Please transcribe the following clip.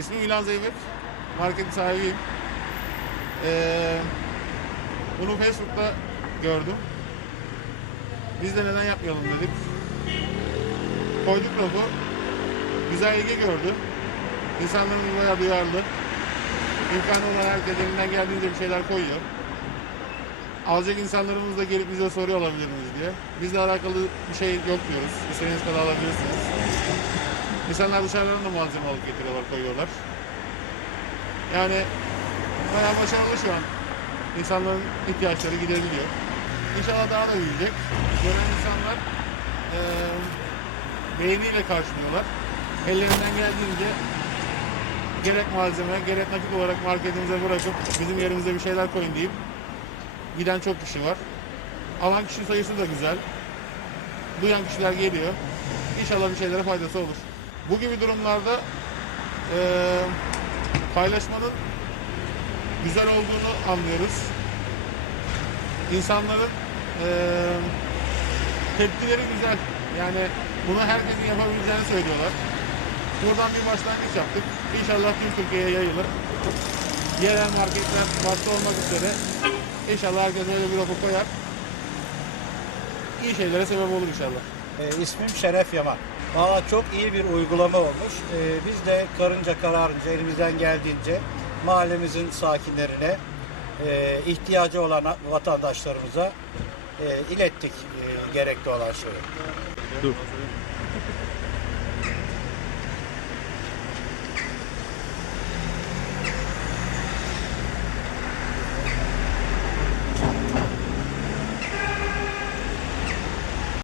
İsmim İlhan Zeybek. Marketin sahibiyim. Ee, bunu Facebook'ta gördüm. Biz de neden yapmayalım dedik. Koyduk logo. Güzel ilgi gördü. İnsanlarımız bayağı duyarlı. İmkanı olan herkes elinden geldiğince bir şeyler koyuyor. Alacak insanlarımız da gelip bize soruyor olabilir miyiz diye. Bizle alakalı bir şey yok diyoruz. İstediğiniz kadar alabilirsiniz. İnsanlar dışarıdan da malzeme alıp getiriyorlar, koyuyorlar. Yani bayağı başarılı şu an. İnsanların ihtiyaçları gideriliyor. İnşallah daha da büyüyecek. Gören insanlar eee beğeniyle karşılıyorlar. Ellerinden geldiğince gerek malzeme, gerek nakit olarak marketimize bırakıp bizim yerimize bir şeyler koyun deyip giden çok kişi var. Alan kişi sayısı da güzel. Duyan kişiler geliyor. İnşallah bir şeylere faydası olur. Bu gibi durumlarda eee, paylaşmanın güzel olduğunu anlıyoruz. İnsanların eee, tepkileri güzel. Yani bunu herkesin yapabileceğini söylüyorlar. Buradan bir başlangıç yaptık. İnşallah tüm Türkiye'ye yayılır. Yerel marketler başta olmak üzere İnşallah herkes öyle bir logo koyar. İyi şeylere sebep olur inşallah. E, ismim Şeref Yaman. Valla çok iyi bir uygulama olmuş. E, biz de karınca kararınca elimizden geldiğince mahallemizin sakinlerine e, ihtiyacı olan vatandaşlarımıza e, ilettik e, gerekli olan şeyi. Dur.